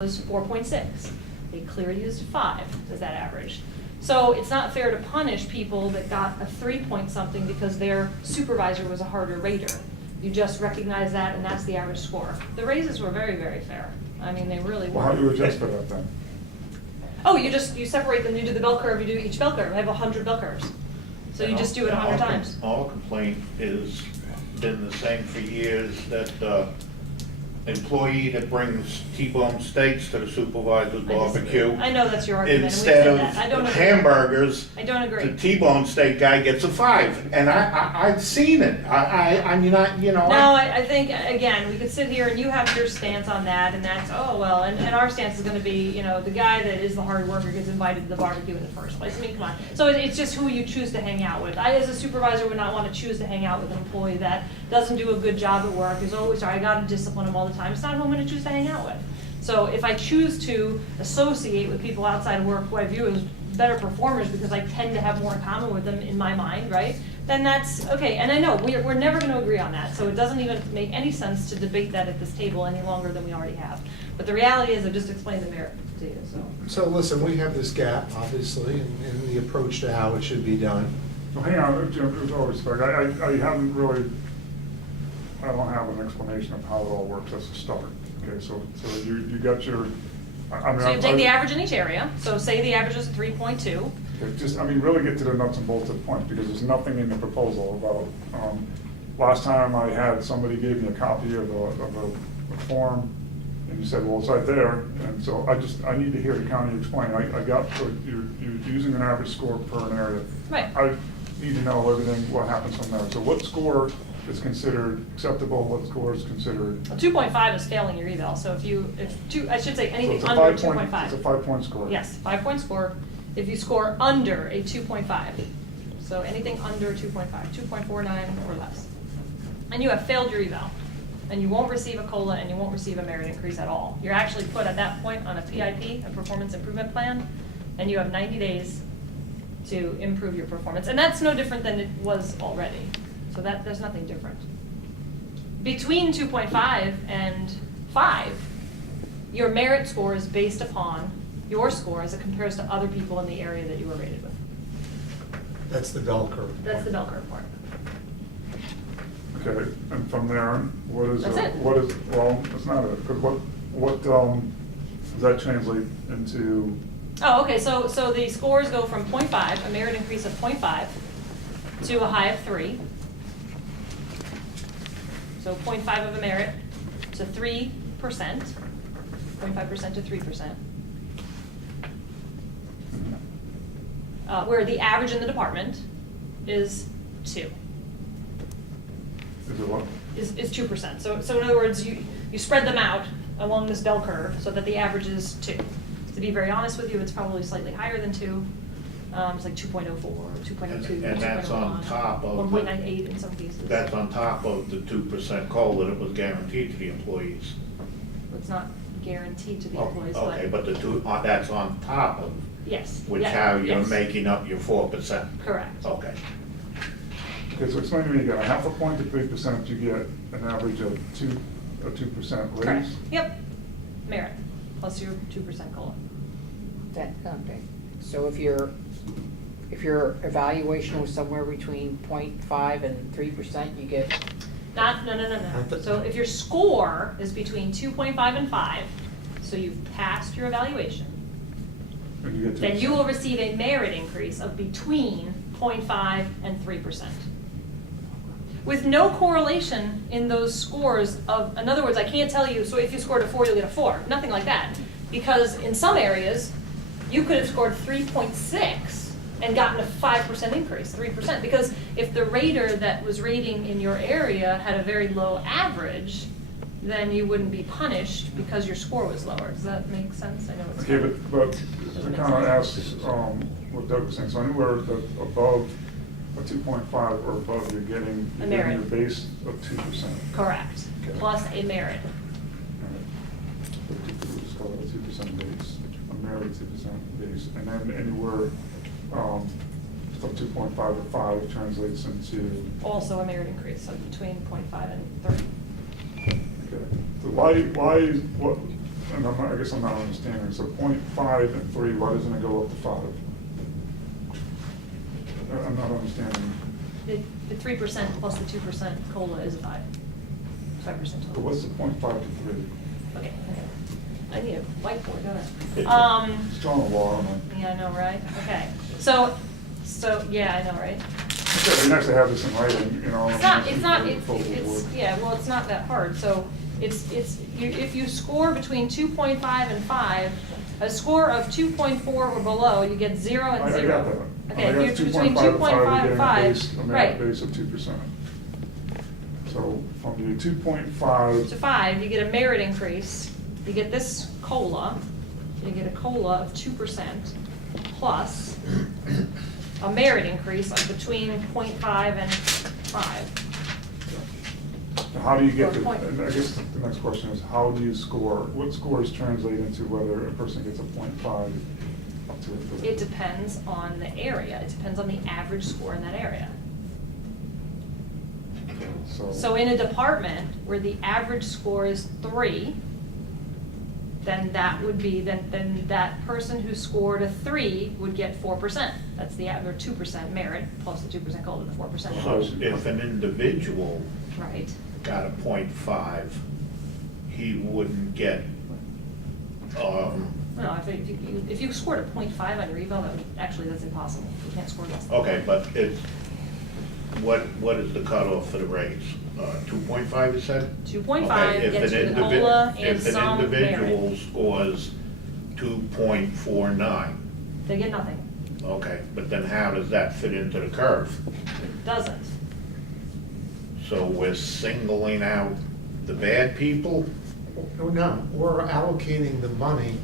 was 4.6. They clearly used 5 as that average. So it's not fair to punish people that got a 3 point something because their supervisor was a harder rater. You just recognize that, and that's the average score. The raises were very, very fair. I mean, they really were. Well, how do you adjust for that then? Oh, you separate them, you do the bell curve, you do each bell curve. I have 100 bell curves. So you just do it 100 times. All complaint is been the same for years, that employee that brings T-bone steaks to the supervisor's barbecue. I know that's your argument. Instead and we've said that. I don't of agree. hamburgers, I don't agree. the T-bone steak guy gets a 5. And I've seen it. No, I think, again, we could sit here and you have your stance on that, and that's, oh, well, and our stance is gonna be, the guy that is the hard worker gets invited to the barbecue in the first place. I mean, come on. So it's just who you choose to hang out with. I, as a supervisor, would not wanna choose to hang out with an employee that doesn't do a good job at work, is always, I gotta discipline him all the time. It's not who I'm gonna choose to hang out with. So if I choose to associate with people outside of work who I view as better performers because I tend to have more in common with them in my mind, right? Then that's okay. And I know we're never going to agree on that. So it doesn't even make any sense to debate that at this table any longer than we already have. But the reality is, I've just explained the merit to you. So listen, we have this gap, obviously, in the approach to how it should be done. Well, hang on, Jim, with all respect, I haven't really, I don't have an explanation of how it all works as a start. Okay, so you got your, I mean. So you take the average in each area. So say the average is 3.2. Really get to the nuts and bolts of the point, because there's nothing in the proposal about, last time I had, somebody gave me a copy of a form, and you said, well, it's right there, and so I need to hear the county explain. I got, so you're using an average score per an area. Right. I need to know everything, what happens from there. So what score is considered acceptable, what score is considered? Well, 2.5 is failing your eval. So I should say anything So under it's a 2.5. It's a 5-point score. Yes, 5-point score. If you score under a 2.5, so anything under 2.5, 2.49 or less, and you have failed your eval, and you won't receive a COLA and you won't receive a merit increase at all. You're actually put at that point on a PIP, a performance improvement plan, and you have 90 days to improve your performance. And that's no different than it was already. So there's nothing different. Between 2.5 and 5, your merit score is based upon your score as it compares to other people in the area that you were rated with. That's the bell curve. That's the bell curve part. Okay, and from there, what is? That's it. What is? Well, that's not it. Because what does that translate into? Oh, okay. So the scores go from 0.5, a merit increase of 0.5, to a high of 3. So 0.5 of a merit to 3%, 0.5% to 3%. Where the average in the department is 2. Is it what? Is 2%. So in other words, you spread them out along this bell curve so that the average is 2. To be very honest with you, it's probably slightly higher than 2. It's like 2.04, 2.02, And that's on top of 1.98 in some cases. That's on top of the 2% COLA that was guaranteed to the employees. It's not guaranteed to the employees, Okay, but the that's on top of. Yes. Which yeah, how you're yes. making up your 4%. Correct. Okay. Okay, so explain to me again. A half a point to 3%, you get an average of 2% raise. Correct. Yep. Merit plus your 2% COLA. Okay. So if your evaluation was somewhere between 0.5 and 3%, you get. No. So if your score is between 2.5 and 5, so you've passed your evaluation, And you get 2%. then you will receive a merit increase of between 0.5 and 3%. With no correlation in those scores of, in other words, I can't tell you, so if you scored a 4, you'll get a 4. Nothing like that. Because in some areas, you could have scored 3.6 and gotten a 5% increase, 3%. Because if the rater that was rating in your area had a very low average, then you wouldn't be punished because your score was lower. Does that make sense? I know it's Okay, but to kind of ask what Doug was saying, so anywhere above a 2.5 or above, you're getting your base of 2%. correct. Okay. Plus a merit. We'll just call it a 2% base, a merit 2% base, and then anywhere from 2.5 to 5 translates into. Also a merit increase, so between 0.5 and 3. Okay. So why what and I guess I'm not understanding, so 0.5 and 3, why doesn't it go up to 5? I'm not understanding. The 3% plus the 2% COLA is a 5% But total. what's the 0.5 to 3? Okay. I need a whiteboard, don't It's I? It's on the law, man. Yeah, I know, right? Okay, so, yeah, I know, right? It'd be nice to have this in writing, you know. It's not, It's yeah, well, it's not that hard, so if you score between 2.5 and 5, a score of 2.4 or below, you get 0 and 0. I got that. Okay, I got if you're between 2.5 and 5, a merit right, base of 2%. So from your 2.5. to 5, you get a merit increase, you get this COLA, you get a COLA of 2% plus a merit increase of between 0.5 and 5. How do you get to, Or point. and I guess the next question is, how do you score? What scores translate into whether a person gets a 0.5 up to a 3? It depends on the area, it depends on the average score in that area. So in a department where the average score is 3, then that would be, then that person who scored a 3 would get 4%. That's the average, 2% merit plus the 2% COLA, the 4%. So if an individual Right. got a 0.5, he wouldn't get, No, if you scored a 0.5 on your eval, that's impossible. You can't score less than that. okay, but it's, what is the cutoff for the raise? 2.5 you said? 2.5 Okay, gets you the COLA and some If an individual merit. scores 2.49, They get nothing. okay, but then how does that fit into the curve? It doesn't. So we're singling out the bad people? No, we're allocating the money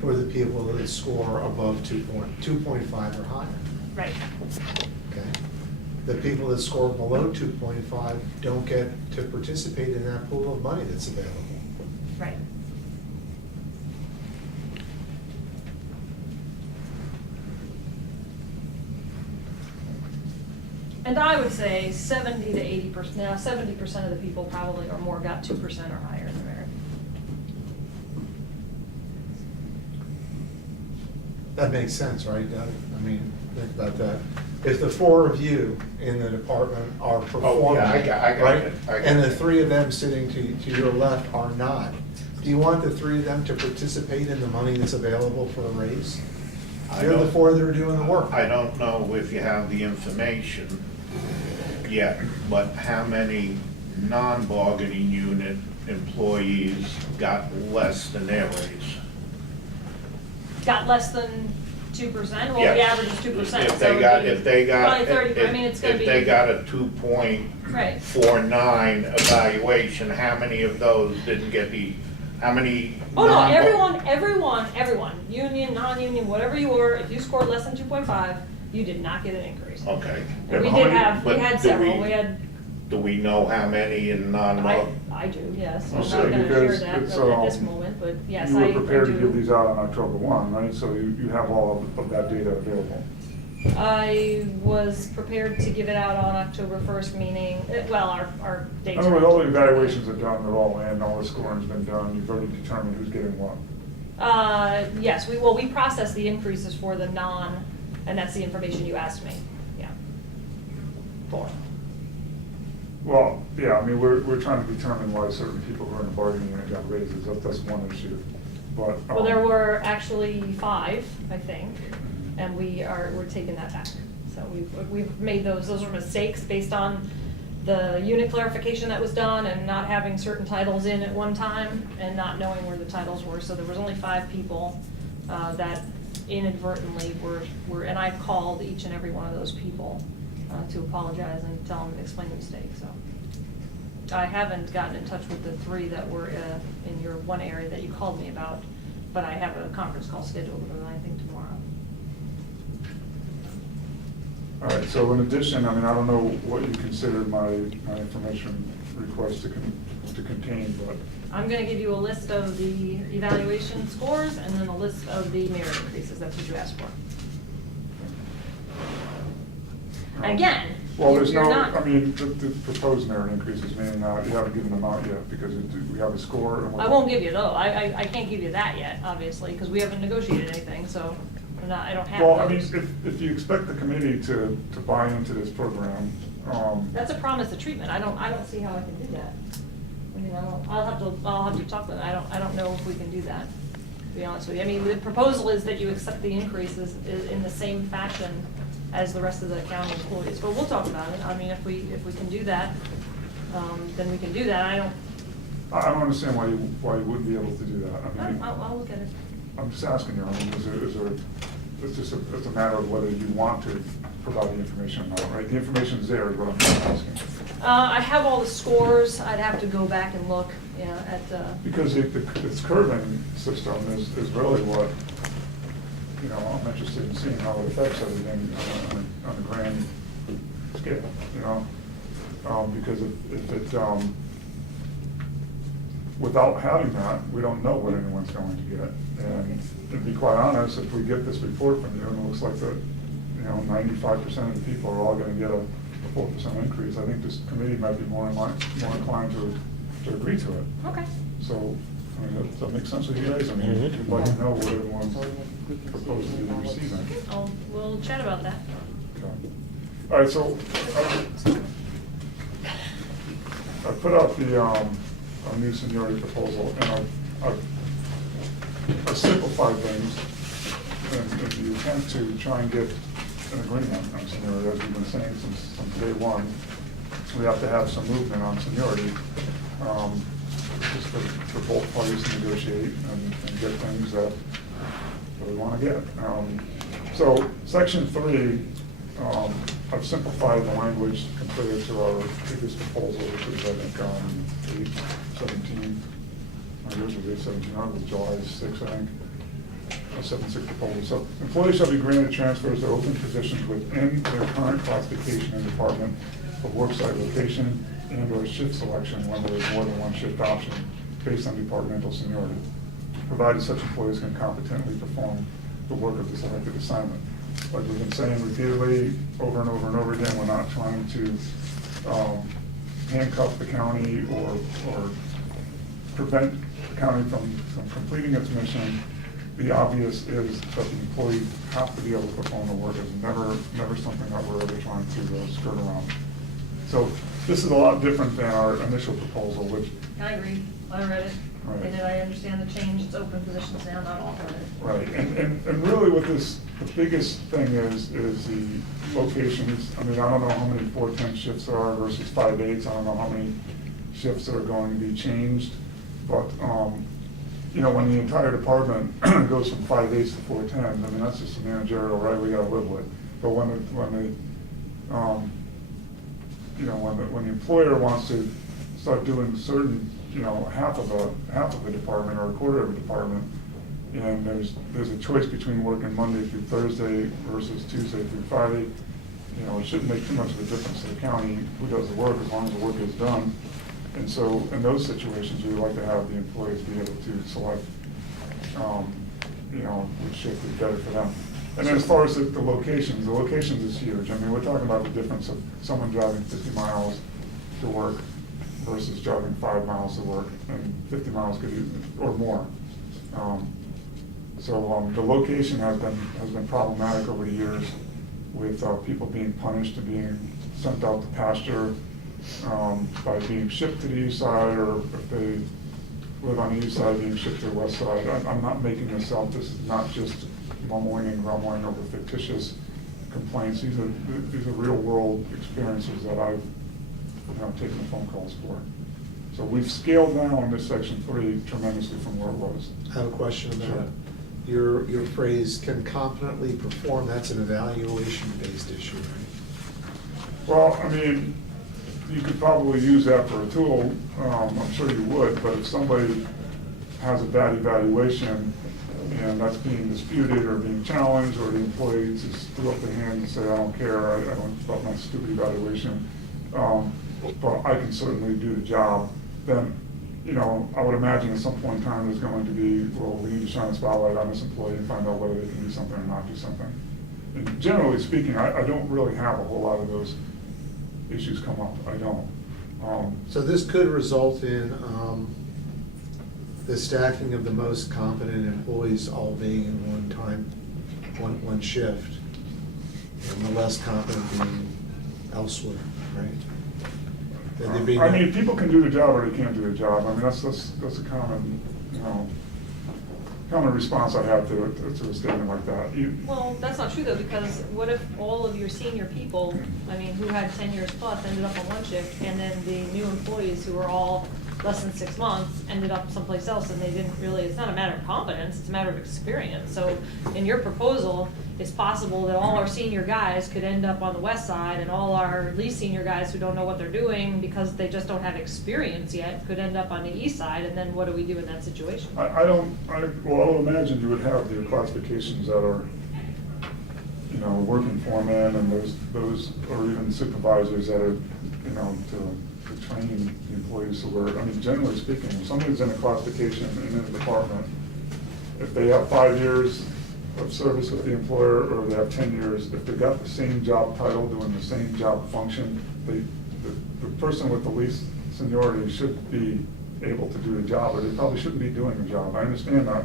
for the people that score above 2.5 or higher, Right. okay? The people that score below 2.5 don't get to participate in that pool of money that's available. Right. And I would say 70 to 80%, now 70% of the people probably or more got 2% or higher in the merit. That makes sense, right, Doug? I mean, think about that. If the 4 of you in the department are performing, I got right? it, I got And the it. 3 of them sitting to your left are not, do you want the 3 of them to participate in the money that's available for a raise? I You're the don't- 4 that are doing the work. I don't know if you have the information yet, but how many non-bargaining unit employees got less than their raise? Got less than 2%, well, Yeah. the average is 2%. If so they it'd got, be if they got, Probably 30, I mean, it's gonna be. if they got a 2.49 Right. evaluation, how many of those didn't get the, how many? Oh, no, non- everyone, union, non-union, whatever you were, if you scored less than 2.5, you did not get an increase. Okay. And we How did many- have, we but had do several, we- we had, Do we know how many in non? I do, yes, I'm I'll not say gonna because share that it's, at this moment, but yes, You I were prepared to do. give these out on October 1, right? So you have all of that data available. I was prepared to give it out on October 1st, meaning, well, our dates. I mean, are when all the October 1st. evaluations are done, they're all in, all the scoring's been done, you've already determined who's getting what. Yes, we process the increases for the non, and that's the information you asked me, yeah. For. Well, yeah, I mean, we're trying to determine why certain people who are in the bargaining unit got raises, that's one issue, but. Well, there were actually 5, I think, and we're taking that back. So we've made those are mistakes based on the unit clarification that was done and not having certain titles in at one time and not knowing where the titles were. So there was only 5 people that inadvertently were, and I called each and every one of those people to apologize and tell them, explain the mistake, so. I haven't gotten in touch with the 3 that were in your one area that you called me about, but I have a conference call scheduled with them, I think, tomorrow. All right, so in addition, I mean, I don't know what you consider my information request to contain, but. I'm gonna give you a list of the evaluation scores and then a list of the merit increases, that's what you asked for. And again, Well, there's You're no, not. I mean, the proposed merit increases, meaning you haven't given them out yet, because we have a score. And I won't give you those, I can't give you that yet, obviously, because we haven't negotiated anything, so I don't have those. Well, I mean, if you expect the committee to buy into this program, That's a promise of treatment, I don't see how I can do that. I mean, I'll have to talk to them, I don't know if we can do that, to be honest with you. I mean, the proposal is that you accept the increases in the same fashion as the rest of the county employees, but we'll talk about it. I mean, if we can do that, then we can do that. I don't understand why you wouldn't be able to do that. I mean, I'll look at it. I'm just asking you, I mean, it's a matter of whether you want to provide the information or not, right? The information's there, is what I'm asking. I have all the scores, I'd have to go back and look, at, Because this curving system is really what, I'm interested in seeing how it affects everything on a grand scale, because if it, without having that, we don't know what anyone's going to get. And to be quite honest, if we get this report from you, and it looks like that, 95% of the people are all gonna get a 4% increase, I think this committee might be more inclined to agree to it. okay. So, I mean, does that make sense with you guys? I mean, we'd like to know what everyone's proposed to be receiving. We'll chat about that. Okay. All right, so I put out a new seniority proposal, and I've simplified things in the attempt to try and get an agreement on seniority, as we've been saying since day one. We have to have some movement on seniority, just for both parties to negotiate and get things that we want to get. So section 3, I've simplified the language compared to our previous proposal, which is, I think, 8/17. Yours was 8/17, ours was July 6th, I think. A 7/6 proposal. So employees shall be granted transfers to open positions within their current classification and department of worksite location and/or shift selection when there is more than one shift option based on departmental seniority, provided such employees can competently perform the work of the selected assignment. Like we've been saying repeatedly, over and over and over again, we're not trying to handcuff the county or prevent the county from completing its mission. The obvious is that the employee has to be able to perform the work. It's never something that we're ever trying to skirt around. So this is a lot different than our initial proposal, which. I agree, I read it, Right. and I understand the change, it's open positions now, not alternate. Right, and really with this, the biggest thing is the locations. I mean, I don't know how many 4/10 shifts there are versus 5/8. I don't know how many shifts that are going to be changed, but, when the entire department goes from 5/8 to 4/10, I mean, that's just a managerial right we gotta live with. But when the employer wants to start doing certain, half of a department or a quarter of a department, and there's a choice between working Monday through Thursday versus Tuesday through Friday, it shouldn't make too much of a difference to the county who does the work, as long as the work is done. And so, in those situations, we would like to have the employees be able to select, which shift is better for them. And then as far as the locations is huge. I mean, we're talking about the difference of someone driving 50 miles to work versus driving 5 miles to work, and 50 miles could be, or more. So the location has been problematic over the years with people being punished and being sent out to pasture by being shipped to the east side, or if they live on the east side, being shipped to the west side. I'm not making this up. This is not just mumbling and grumbling over fictitious complaints. These are real world experiences that I've taken the phone calls for. So we've scaled down this section 3 tremendously from where it was. I have a question about Sure. it. Your phrase, can competently perform, that's an evaluation-based issue, right? Well, I mean, you could probably use that for a tool, I'm sure you would, but if somebody has a bad evaluation and that's being disputed or being challenged, or the employee just threw up their hand and say, I don't care, I don't about my stupid evaluation, but I can certainly do the job, then, I would imagine at some point in time there's going to be, well, we need to shine a spotlight on this employee and find out whether they can do something or not do something. And generally speaking, I don't really have a whole lot of those issues come up, I don't. So this could result in the stacking of the most competent employees all being in one time, one shift, and the less competent being elsewhere, right? That there'd be I no- mean, people can do the job or they can't do the job. I mean, that's a common, common response I have to a statement like that. Well, that's not true though, because what if all of your senior people, I mean, who had 10 years plus ended up on one shift, and then the new employees who were all less than 6 months ended up someplace else, and they didn't really, it's not a matter of competence, it's a matter of experience. So in your proposal, it's possible that all our senior guys could end up on the west side, and all our least senior guys who don't know what they're doing because they just don't have experience yet could end up on the east side, and then what do we do in that situation? Well, I would imagine you would have your classifications that are, working foremen and those, or even supervisors that are, to train the employees. So generally speaking, if somebody's in a classification and in a department, if they have 5 years of service with the employer, or they have 10 years, if they've got the same job title, doing the same job function, the person with the least seniority should be able to do the job, or they probably shouldn't be doing the job. I understand that.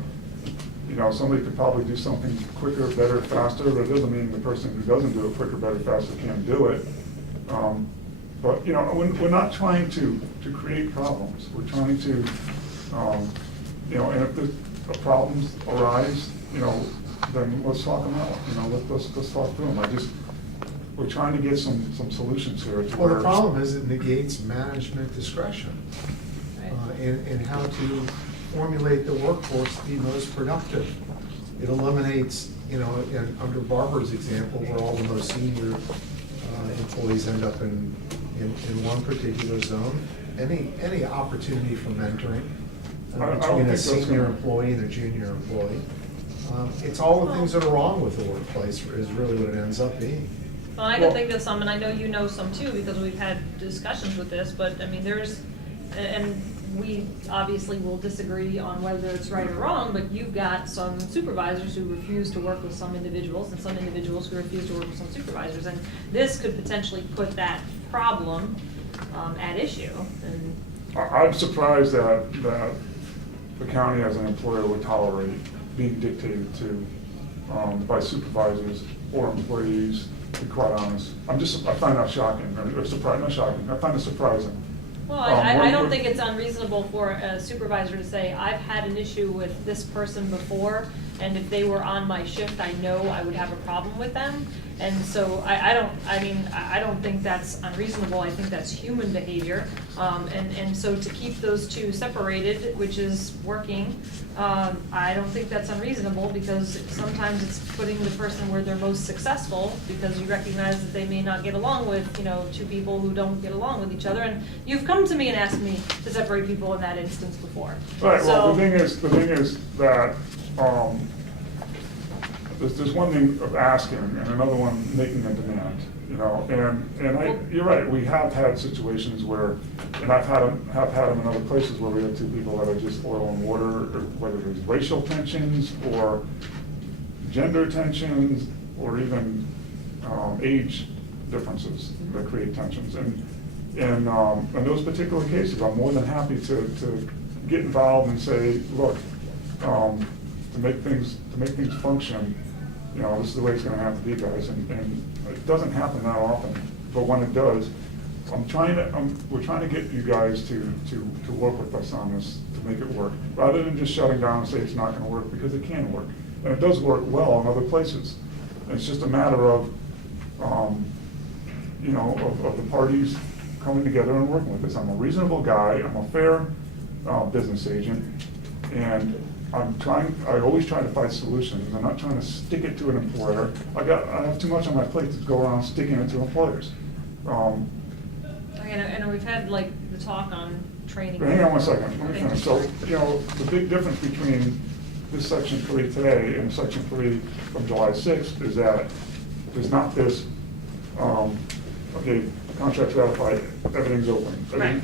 Somebody could probably do something quicker, better, faster, but it doesn't mean the person who doesn't do it quicker, better, faster can't do it. But, we're not trying to create problems. We're trying to, and if the problems arise, then let's talk them out. Let's talk through them. We're trying to get some solutions here. Well, the problem is it negates management discretion in how to formulate the workforce to be most productive. It eliminates, under Barbara's example, where all the most senior employees end up in one particular zone, any opportunity for mentoring between a senior employee and a junior employee. It's all the things that are wrong with the workplace is really what it ends up being. Well, I can think of some, and I know you know some too, because we've had discussions with this, but I mean, and we obviously will disagree on whether it's right or wrong, but you've got some supervisors who refuse to work with some individuals, and some individuals who refuse to work with some supervisors, and this could potentially put that problem at issue. And I'm surprised that the county as an employer would tolerate being dictated to by supervisors or employees, to be quite honest. I find that shocking, or surprising, not shocking, I find it surprising. Well, I don't think it's unreasonable for a supervisor to say, I've had an issue with this person before, and if they were on my shift, I know I would have a problem with them. And so I don't think that's unreasonable. I think that's human behavior. And so to keep those two separated, which is working, I don't think that's unreasonable, because sometimes it's putting the person where they're most successful, because you recognize that they may not get along with, two people who don't get along with each other. And you've come to me and asked me to separate people in that instance before. Right, well, So- the thing is that, there's one thing of asking and another one making a demand, you're right, we have had situations where, and have had them in other places where we have two people that are just oil and water, or whether there's racial tensions or gender tensions, or even age differences that create tensions. And in those particular cases, I'm more than happy to get involved and say, look, to make things function, this is the way it's gonna have to be, guys, and it doesn't happen that often, but when it does, we're trying to get you guys to work with us on this, to make it work, rather than just shutting down and say it's not gonna work, because it can work, and it does work well in other places. And it's just a matter of, of the parties coming together and working with this. I'm a reasonable guy, I'm a fair business agent, and I always try to find solutions. I'm not trying to stick it to an employer. I have too much on my plate to go around sticking it to employers. And we've had the talk on training. But hang on one second, let me finish. So, the big difference between this Section 3 today and Section 3 from July 6th is that there's not this, contract's ratified, everything's open. Right.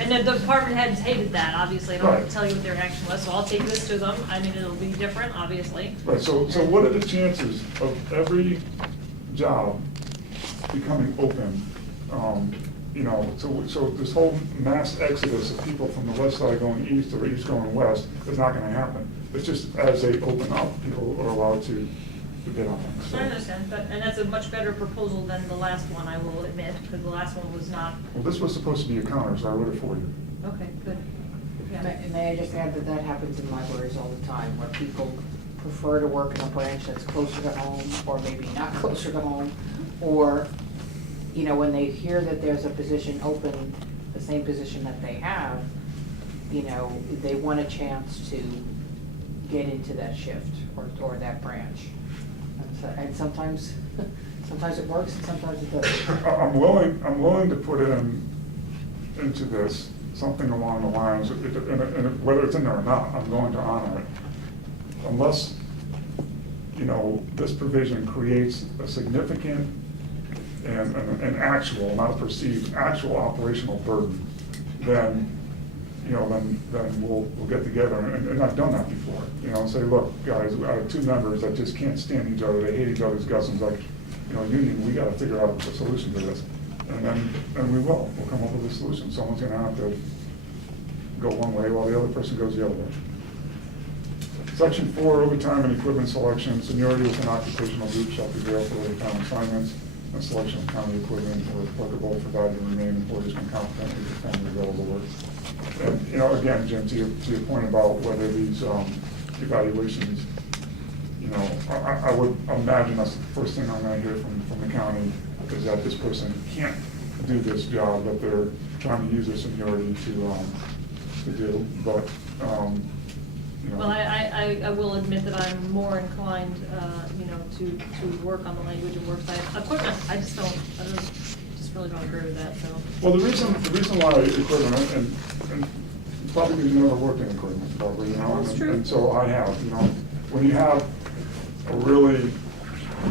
And the department heads hated that, obviously. I don't have to tell you what their reaction was, so I'll take this to them. I mean, it'll be different, obviously. Right, so what are the chances of every job becoming open You know, so this whole mass exodus of people from the west side going east or east going west is not gonna happen. It's just as they open up, people are allowed to bid on them. So- I understand, and that's a much better proposal than the last one, I will admit, because the last one was not, Well, this was supposed to be a counter, so I wrote it for you. okay, good. Yeah. And may I just add that that happens in libraries all the time, where people prefer to work in a branch that's closer to home, or maybe not closer to home, or, you know, when they hear that there's a position open, the same position that they have, you know, they want a chance to get into that shift or that branch. And sometimes, sometimes it works and sometimes it doesn't. I'm willing to put into this something along the lines, and whether it's in there or not, I'm going to honor it. Unless, you know, this provision creates a significant and an actual, not a perceived, actual operational burden, then, you know, then we'll get together, and I've done that before, you know, and say, look, guys, I have two members that just can't stand each other, they hate each other's guts, and it's like, you know, union, we gotta figure out a solution to this. And we'll come up with a solution. Someone's gonna have to go one way while the other person goes the other way. Section 4, overtime and equipment selection. Seniority within occupational group shall prevail for overtime assignments and selection of county equipment where applicable, provided the remaining employees can competently perform the available work. And, you know, again, Jim, to your point about whether these evaluations, you know, I would imagine that's the first thing I'm gonna hear from the county, is that this person can't do this job that they're trying to use their seniority to do, but, you know. Well, I will admit that I'm more inclined, you know, to work on the language and work side. Equipment, I just really don't agree with that, so. Well, the reason why equipment, and it's probably because you never worked in equipment, probably, you know. That's true. And so I have, you know, when you have a really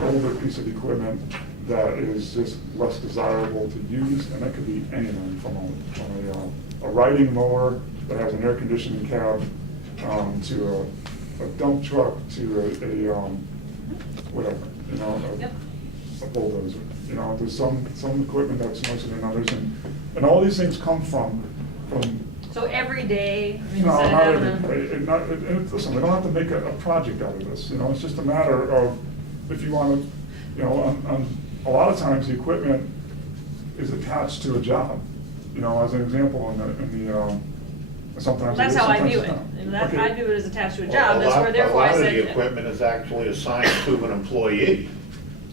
older piece of equipment that is just less desirable to use, and that could be anything from a riding mower that has an air conditioning cab, to a dump truck, to a whatever, you know, Yep. a bulldozer. You know, there's some equipment that's nicer than others, and all these things come from. So every day, I mean, No, instead not of every, having a. and listen, we don't have to make a project out of this, you know, it's just a matter of, if you want to, you know, a lot of times the equipment is attached to a job, you know, as an example, sometimes it That's is, how I sometimes view it's it. not. And that, Okay. I view it as attached to a job, that's where therefore I A lot of said. the equipment is actually assigned to an employee.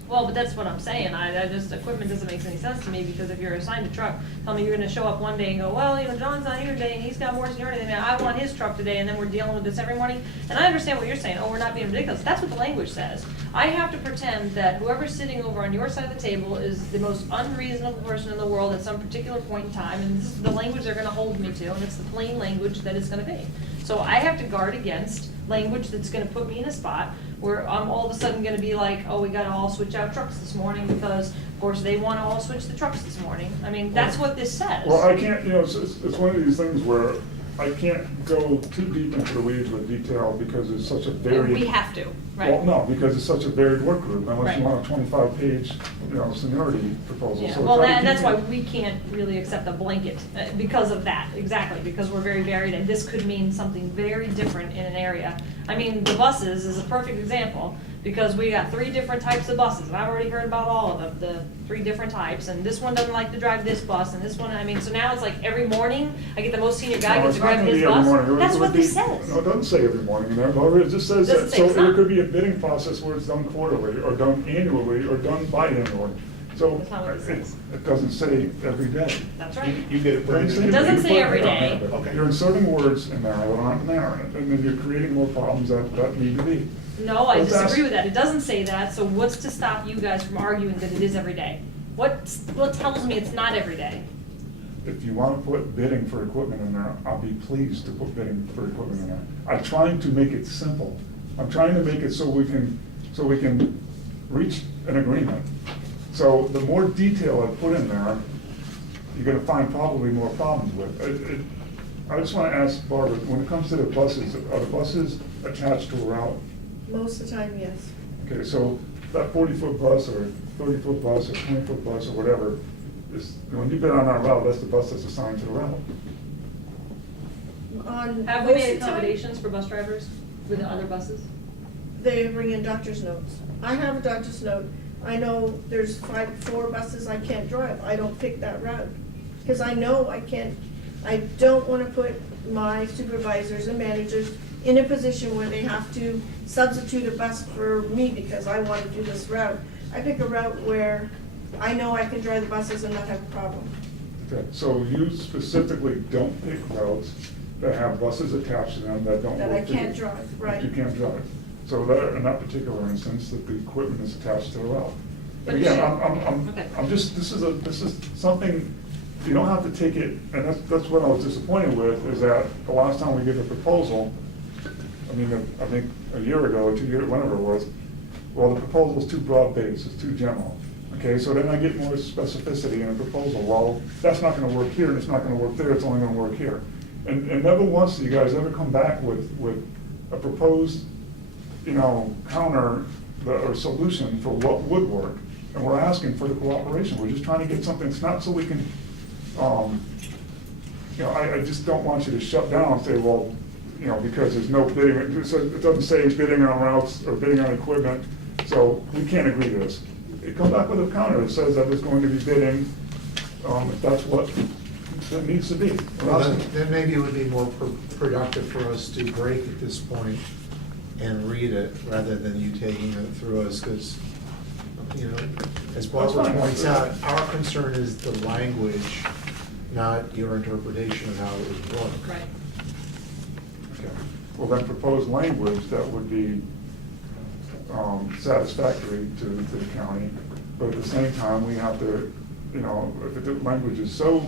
Well, but that's what I'm saying, equipment doesn't make any sense to me, because if you're assigned a truck, tell me you're gonna show up one day and go, well, you know, John's not here today, and he's got more seniority than me, I want his truck today, and then we're dealing with this every morning. And I understand what you're saying, oh, we're not being ridiculous, that's what the language says. I have to pretend that whoever's sitting over on your side of the table is the most unreasonable person in the world at some particular point in time, and this is the language they're gonna hold me to, and it's the plain language that it's gonna be. So I have to guard against language that's gonna put me in a spot where I'm all of a sudden gonna be like, oh, we gotta all switch out trucks this morning because, of course, they wanna all switch the trucks this morning. I mean, that's what this says. Well, I can't, you know, it's one of these things where I can't go too deep into the weeds with detail because it's such a varied. We have to, right? Well, no, because it's such a varied work group, unless you Right. want a 25-page, you know, seniority proposal. Yeah, So well, try to and that's keep why it- we can't really accept a blanket, because of that, exactly, because we're very varied, and this could mean something very different in an area. I mean, the buses is a perfect example, because we got 3 different types of buses, and I've already heard about all of them, the 3 different types, and this one doesn't like to drive this bus, and this one, I mean, so now it's like every morning, I get the most senior guy No, gets it's to not grab gonna his be every bus. morning. It would- That's it what would this be- says. No, it doesn't say every morning in there, Laura, it just says Doesn't that, say so it's it not. could be a bidding process where it's done quarterly, or done annually, or done biannually. So That's not what it says. it doesn't say every day. That's right. You get it printed. It doesn't say every day. Okay. You're inserting words in there that aren't in there, and then you're creating more problems that need to be. No, I Let's ask- disagree with that. It doesn't say that, so what's to stop you guys from arguing that it is every day? What tells me it's not every day? If you want to put bidding for equipment in there, I'll be pleased to put bidding for equipment in there. I'm trying to make it simple. I'm trying to make it so we can reach an agreement. So the more detail I put in there, you're gonna find probably more problems with. I just want to ask Barbara, when it comes to the buses, are the buses attached to a route? Most of the time, yes. Okay, so that 40-foot bus or 30-foot bus or 20-foot bus or whatever, when you bid on our route, that's the bus that's assigned to the route. On Have we most made of the time, accommodations for bus drivers with the other buses? they bring in doctor's notes. I have a doctor's note. I know there's 4 buses I can't drive. I don't pick that route. Because I know I can't, I don't want to put my supervisors and managers in a position where they have to substitute a bus for me because I want to do this route. I pick a route where I know I can drive the buses and not have a problem. Okay, so you specifically don't pick routes that have buses attached to them that don't That work I for can't you, drive, that right. you can't drive. So that, in that particular instance, that the equipment is attached to the route. But Again, you- Okay. I'm just, this is something, you don't have to take it, and that's what I was disappointed with, is that the last time we did a proposal, I mean, I think a year ago, 2 years, whenever it was, well, the proposal's too broad-based, it's too general. Okay, so then I get more specificity in a proposal. Well, that's not gonna work here, and it's not gonna work there, it's only gonna work here. And never once do you guys ever come back with a proposed, counter or solution for what would work. And we're asking for the cooperation. We're just trying to get something, it's not so we can, I just don't want you to shut down and say, well, because there's no bidding, it doesn't say bidding on routes or bidding on equipment, so we can't agree to this. Come back with a counter that says that there's going to be bidding, if that's what it needs to be. Well, then maybe it would be more productive for us to break at this point and read it, rather than you taking it through us, because, as Barbara That's fine. points out, our concern is the language, not your interpretation of how it would work. Right. Okay. Well, then propose language that would be satisfactory to the county, but at the same time, we have to, if the language is so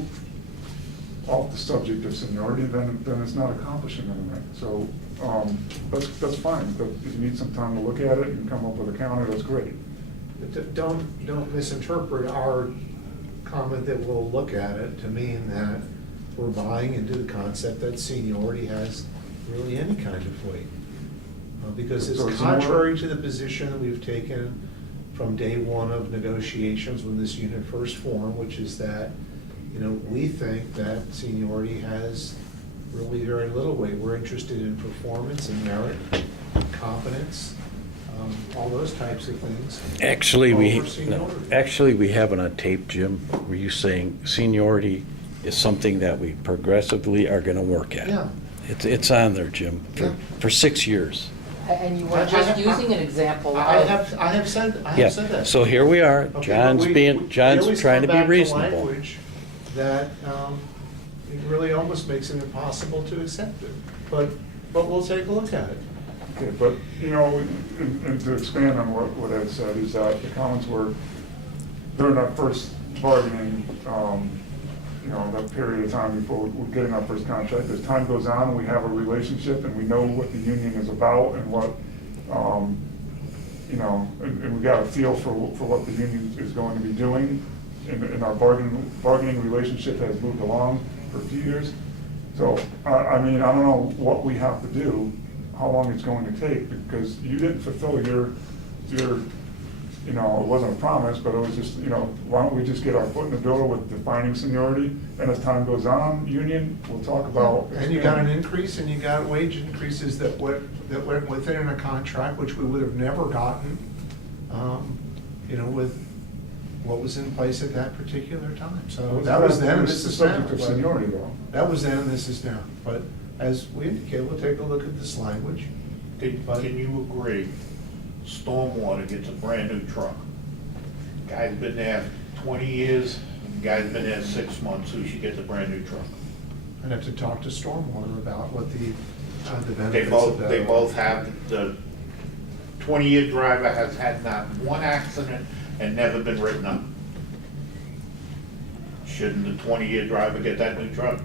off the subject of seniority, then it's not accomplishing anything. So, that's fine, but if you need some time to look at it and come up with a counter, that's great. But don't misinterpret our comment that we'll look at it to mean that we're buying into the concept that seniority has really any kind of weight. Because So it's it's more- contrary to the position that we've taken from day one of negotiations when this unit first formed, which is that, we think that seniority has really very little weight. We're interested in performance and merit, competence, all those types of things. Actually, over seniority. we have it on tape, Jim, where you saying seniority is something that we progressively are gonna work at. Yeah. It's on there, Jim, Yeah. for 6 years. And you were just using an example I of. have said Yeah, that. so here we are, Okay, John's but we always trying to come be back reasonable. language that it really almost makes it impossible to accept it, but we'll take a look at it. Okay, but, and to expand on what Ed said, is that the comments were, during our first bargaining, that period of time before we're getting our first contract, as time goes on, we have a relationship and we know what the union is about and what, and we got a feel for what the union is going to be doing. And our bargaining relationship has moved along for a few years. So, I mean, I don't know what we have to do, how long it's going to take, because you didn't fulfill your, it wasn't a promise, but it was just, why don't we just get our foot in the door with defining seniority, and as time goes on, union, we'll talk about. And you got an increase, and you got wage increases that went within a contract, which we would have never gotten, with what was in place at that particular time. So that was then, and this is now. Subject of seniority, though. That was then, and this is now. But as we indicated, we'll take a look at this language. Can you agree, Stormwater gets a brand-new truck? Guy's been there 20 years, guy's been there 6 months, who should get the brand-new truck? I'd have to talk to Stormwater about what the benefits of that They are. both have, the 20-year driver has had not one accident and never been written up. Shouldn't the 20-year driver get that new truck?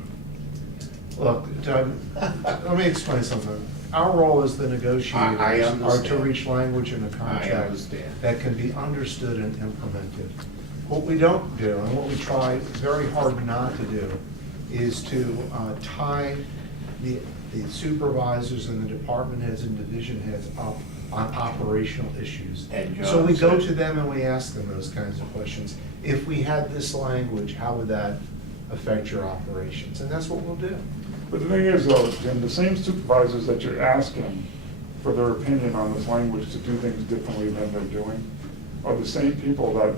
Look, Doug, let me explain something. Our role as the negotiators I are to understand. reach language in a I contract understand. that can be understood and implemented. What we don't do, and what we try very hard not to do, is to tie the supervisors and the department heads and division heads up on operations operational issues. And So we John go said- to them and we ask them those kinds of questions. If we had this language, how would that affect your operations? And that's what we'll do. But the thing is though, Jim, the same supervisors that you're asking for their opinion on this language to do things differently than they're doing are the same people that